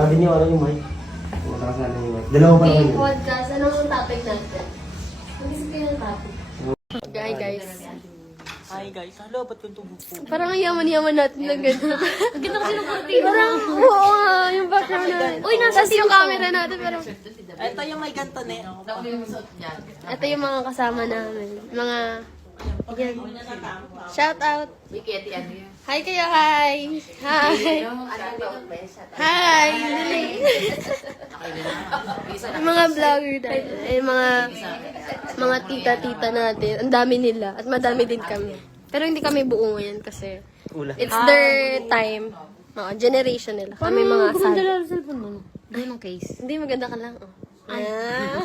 Sabi niyo, ano yung mic? Wala ka sana yung mic. Dalawa pa naman yun. Podcast, anong topic natin? Mag-isip kayo ng topic. Guys. Hi guys, hello, ba't kung tumupo? Parang ang yaman-yaman natin na gano'n. Ang ganda kasi ng konti. Parang, oo nga, yung background natin. Uy, nasa yung camera natin. Parang, Ito yung may ganto na ito yung mga kasama namin. Mga, yan. Shout out. Hi kayo, hi. Hi. Hi. Dali. Yung mga vlogger natin. Yung mga tita-tita natin. Ang dami nila. At madami din kami. Pero hindi kami buo ngayon kasi it's their time. Mga generation nila. Kami mga asal. Ganong case. Hindi, maganda ka lang. Oh. Ah.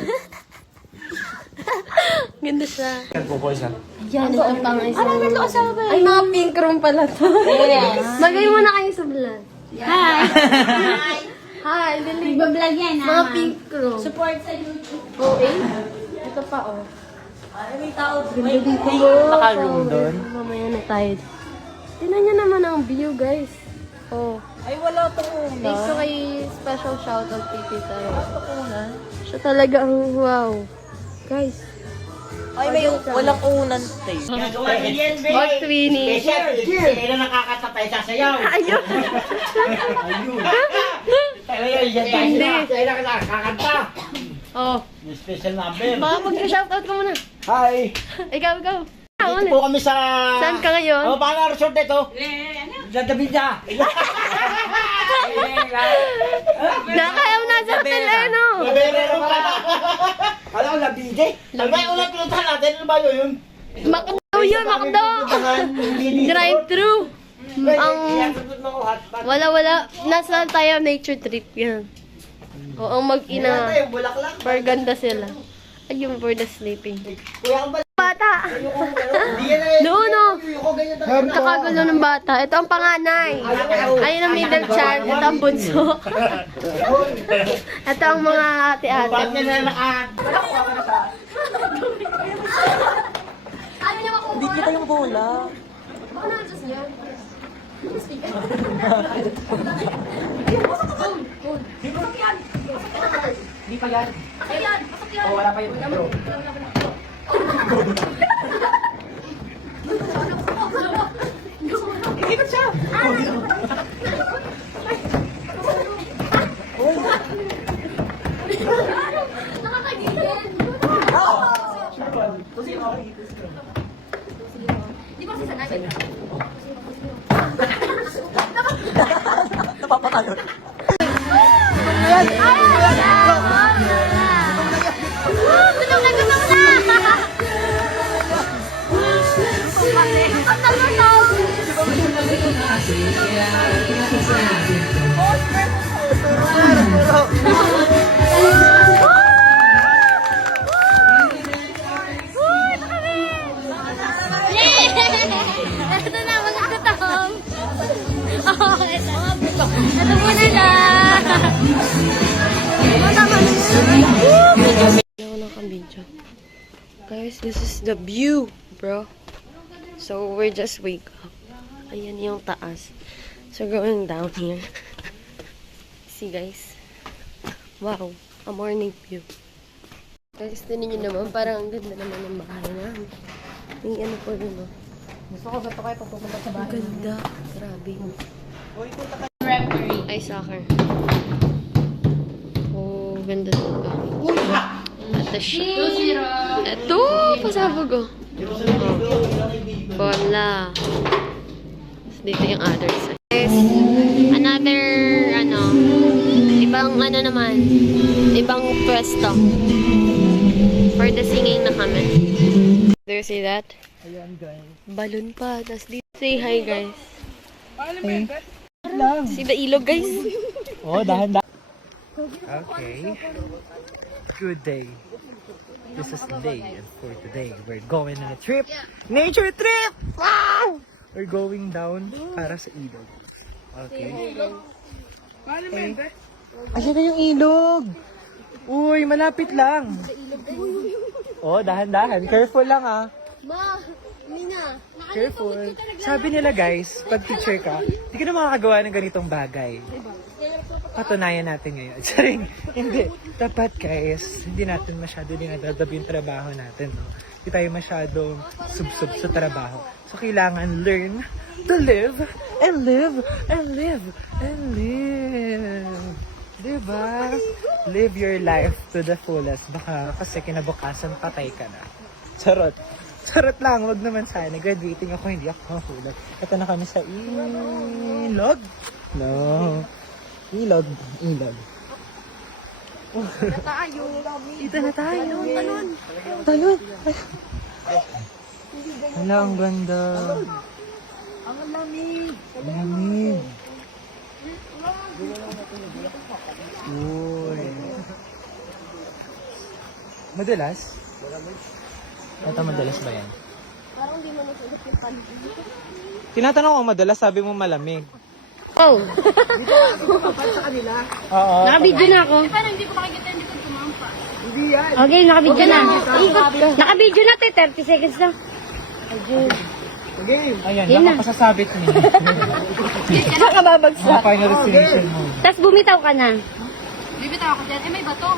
Ganda siya. Nagpo-call siya. Yan, ito pang isa. Ay, mga pink room pala to. Yes. Magay muna kayo sa vlog. Hi. Hi, dali. Iba-vlog yan, Mga pink room. Support sa YouTube. Okay. Ito pa, oh. May tao, Ganda dito. naka-room doon. Mamaya na tayo. Tingnan niyo naman ang view, guys. Oh. Ay, wala tong una. Dito kay special shoutout kay Tita Rose. Una? Siya talaga ang wow. Guys. Ay, may walang unan tayo. Mark Twinnie. Sino nakakatapay sa sayaw? Ayun. Hindi. Sino nakakanta? Oh. May special number. Baka mag-shoutout ka muna. Hi! Ikaw. Dito po kami sa... Saan ka ngayon? Ano pa ang resort dito? Sa Davida. Nakayaw na sa Teleno. Laberero pala. Alam ko, Labide. Alam mo, ulang pinuntahan natin. Ano ba yun? Makdo yun, Makdo. Drive-thru. Ang... Wala. Nasa tayo nature trip yan. Oo, ang mag-ina. For ganda sila. Ayun, for the sleeping. Bata! No. Kakagulo ng bata. Ito ang panganay. Ayun ang middle child. Ito ang bunso. Ito ang mga ate-ate. Ba't nga na Hindi kita yung bola. Baka na-adjust niya. Hindi pa yan. O, wala pa yun. Ikot siya! Napapatayo. Ito na, magkakatahong. Oh, ito muna na. Guys, this is the view, bro. So, we're just wake up. Ayan yung taas. So, going down here. See, guys. Wow, a morning view. Guys, tinin nyo naman, parang ang ganda naman ng bahay namin. May ano po rin, oh. Gusto ko sa kayo papupunta sa Ang ganda. Grabe. Ay, soccer. Oh, ganda talaga. Ito siya. Ito, pasabog, oh. Bola. Dito yung other side. Another, ibang naman, ibang pwesto. For the singing na kami. Do you see that? Ayan guys. Balloon pa. Tapos dito, say hi guys. Lang. See the ilog guys? Oh, dahan. Okay. Good day. This is the day, and for today, we're going on a trip. Nature trip! Wow! We're going down para sa ilog. Okay. Ayan na yung ilog! Uy, malapit lang. Oh, dahan-dahan. Careful lang ah. Ma, Mina. Careful. Sabi nila guys, pag teacher ka, hindi ka na makakagawa ng ganitong bagay. patunayan natin ngayon. Sorry, hindi. Dapat guys, hindi natin masyado dinadadab yung trabaho natin. No? Hindi tayo masyadong sub-sub sa trabaho. So, kailangan learn to live and live and live and live. Diba? Live your life to the fullest. Baka kasi kinabukasan patay ka na. Charot. Charot lang, wag naman sana. Graduating ako, hindi ako mahulog. Ito na kami sa ilog. No. Ilog. Ilog. Dito na tayo. Talon. Talon. Wala, ang ganda. Ang lamig. Ang lamig. Uy. Madalas? Ito madalas ba yan? Parang di mo nasulot yung paligid. Tinatanong ko madalas, sabi mo malamig. Oh. Oo. Nakabidyo na ako. Parang hindi ko makikita yung likod kumampa. Okay, nakabidyo na. Ikot ka. Nakabidyo na te, 30 seconds lang. Ayan, Yan na. nakapasasabit niya. Saka babagsak. Final destination mo. Tapos bumitaw ka na. Bibitaw ako dyan. Eh, may bato.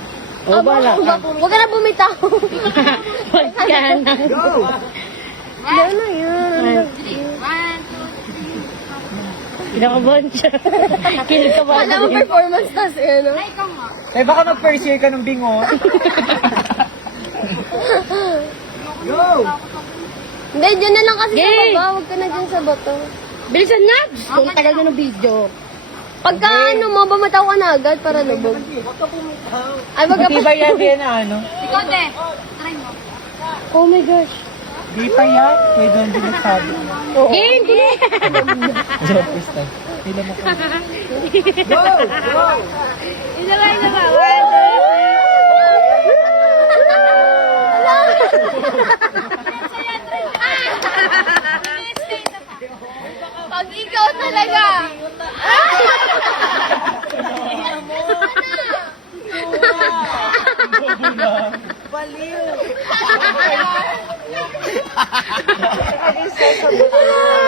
Oh, bala ka. Huwag ka na bumitaw. Huwag ka na. Go! Ano na yan? 1, 2, 3. Kinakabahan siya. Kinakabahan. Wala mo performance tas eh, no? Ay, ikaw nga. Eh, baka mag-first year ka ng bingo. Go! Hindi, dyan na lang kasi sa baba. Huwag ka na dyan sa bato. Bilisan na! Kung tagal na ng video. Pagka ano mo, bumataw ka na agad para lubog. Ay, wag ka pa. Matibay yan din na ano. Ikaw, de. Try mo. Oh my gosh. Di pa yan. Pwede hindi nagsabi. Hindi! First time. Hindi mo ko. Go! Go! Isa ba? Pag ikaw talaga.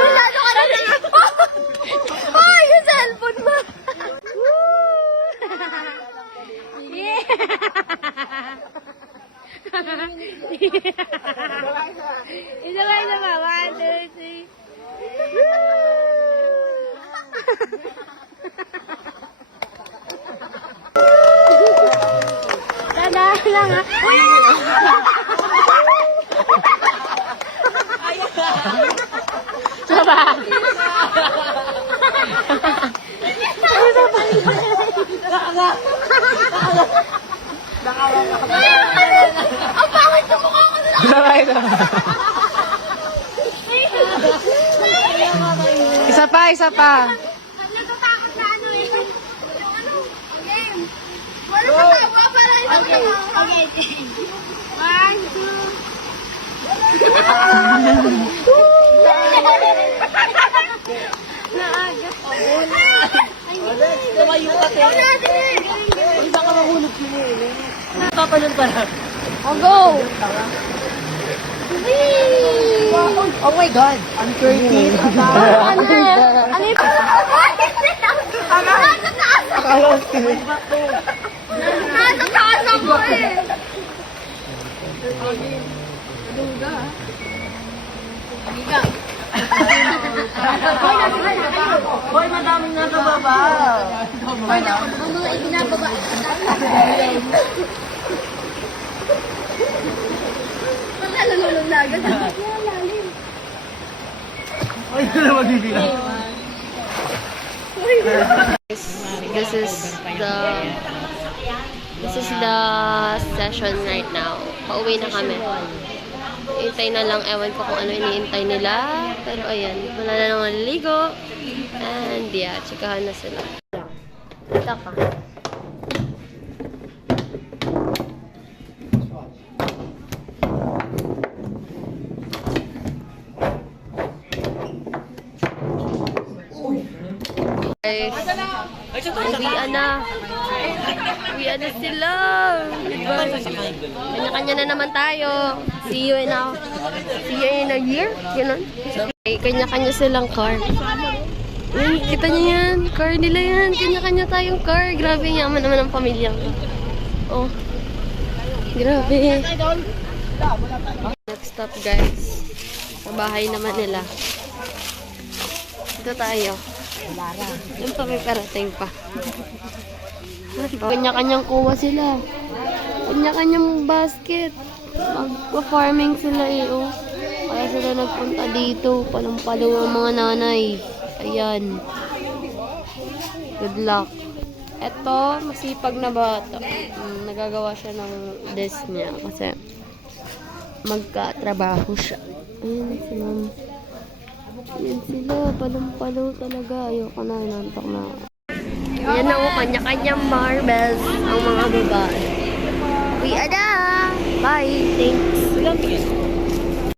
Masyado ka na lang. Ay, yung cellphone mo. Yeah. Isa ba? 1, 2, 3. Tanda lang ha. Saba. Ang pangit ng mukha ko na. Isa pa, isa pa. Natatakot na ano eh. Yung ano, game. Wala sa tawa para isang tawa. Okay, game. 1, 2. Naaga. Tumayo ka tayo. Isa ka mahulog yun eh. Napapanood pa lang. Oh, go! Whee! Oh my God! Ang curtain. Ano yung nasa taas ako! Nasa taas ako eh! Hoy, madaming nakababa. Ang mga ibinababa. Nalululog na agad. Lalim. Ay, ito na magbibilang. This is the session right now. Pauwi na kami. Hintay na lang, ewan ko kung ano iniintay nila. Pero ayan, wala na nang maliligo. And yeah, tsikahan na sila. Ito ka. Guys, uwian na. Uwian na sila. Diba? Kanya-kanya na naman tayo. See you in a year. Ganun. Okay, kanya-kanya silang car. Ay, kita niyo yan. Car nila yan. Kanya-kanya tayong car. Grabe, yaman naman ang pamilya ko. Oh. Grabe. Next stop, guys. Sa bahay naman nila. Dito tayo. Yung pa may parating pa. Kanya-kanyang kuha sila. Kanya-kanyang basket. Magpa-farming sila eh, oh. Kaya sila nagpunta dito. Palang-palo ang mga nanay. Ayan. Good luck. Eto, masipag na bata. Nagagawa siya ng desk niya kasi magkatrabaho siya. Ayan si ma'am. Ayan sila. Palang-palo talaga. Ayoko na. Nantok na. Ayan na, oh. Kanya-kanyang marbles ang mga babae. We ada! Bye! Thanks!